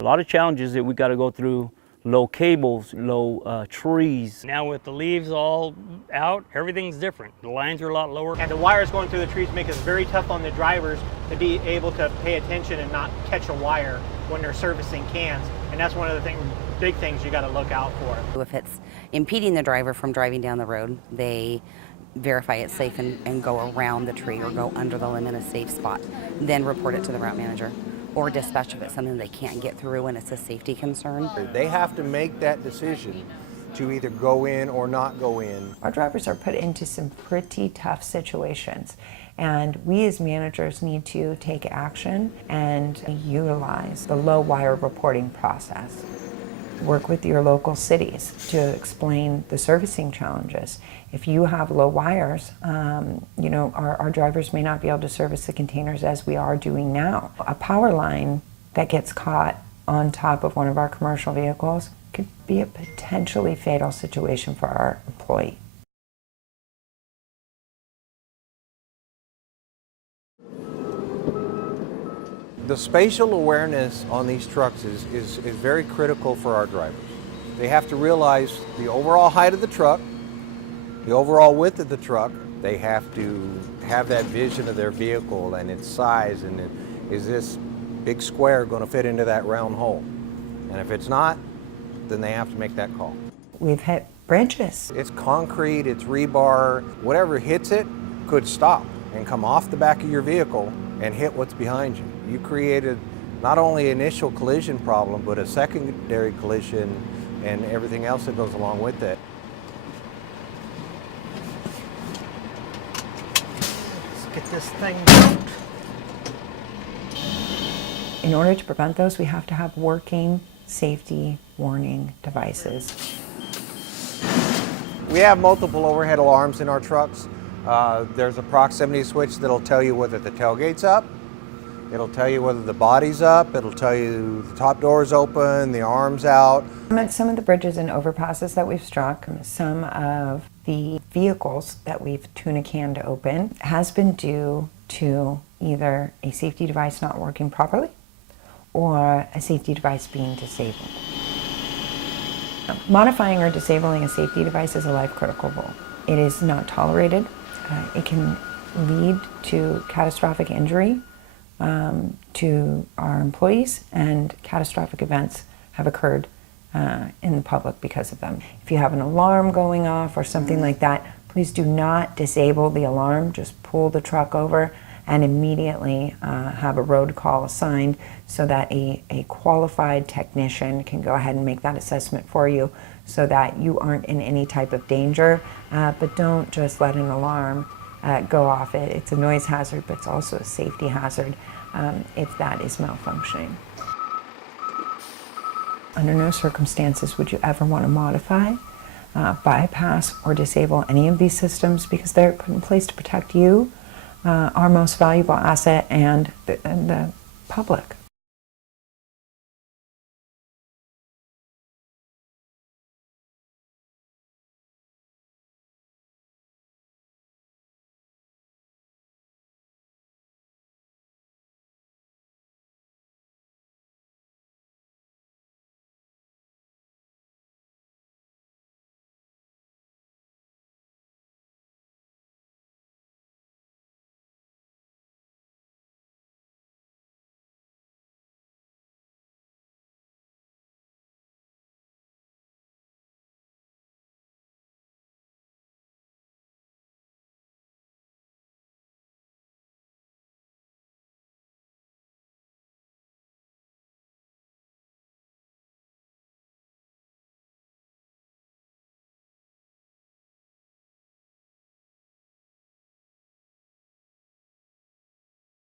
A lot of challenges that we got to go through, low cables, low trees. Now with the leaves all out, everything's different. The lines are a lot lower. And the wires going through the trees make it very tough on the drivers to be able to pay attention and not catch a wire when they're servicing cans. And that's one of the big things you got to look out for. If it's impeding the driver from driving down the road, they verify it's safe and go around the tree or go under the limb in a safe spot. Then report it to the route manager or dispatch if it's something they can't get through and it's a safety concern. They have to make that decision to either go in or not go in. Our drivers are put into some pretty tough situations, and we as managers need to take action and utilize the low wire reporting process. Work with your local cities to explain the servicing challenges. If you have low wires, our drivers may not be able to service the containers as we are doing now. A power line that gets caught on top of one of our commercial vehicles could be a potentially fatal situation for our employee. The spatial awareness on these trucks is very critical for our drivers. They have to realize the overall height of the truck, the overall width of the truck. They have to have that vision of their vehicle and its size, and is this big square going to fit into that round hole? And if it's not, then they have to make that call. We've hit bridges. It's concrete, it's rebar, whatever hits it could stop and come off the back of your vehicle and hit what's behind you. You created not only an initial collision problem, but a secondary collision and everything else that goes along with it. Let's get this thing out. In order to prevent those, we have to have working safety warning devices. We have multiple overhead alarms in our trucks. There's a proximity switch that'll tell you whether the tailgate's up. It'll tell you whether the body's up. It'll tell you the top door's open, the arm's out. At some of the bridges and overpasses that we've struck, some of the vehicles that we've tuna canned open has been due to either a safety device not working properly or a safety device being disabled. Modifying or disabling a safety device is a life-critical rule. It is not tolerated. It can lead to catastrophic injury to our employees, and catastrophic events have occurred in the public because of them. If you have an alarm going off or something like that, please do not disable the alarm. Just pull the truck over and immediately have a road call assigned so that a qualified technician can go ahead and make that assessment for you so that you aren't in any type of danger. But don't just let an alarm go off. It's a noise hazard, but it's also a safety hazard if that is malfunctioning. Under no circumstances would you ever want to modify, bypass, or disable any of these systems because they're put in place to protect you, our most valuable asset, and the public.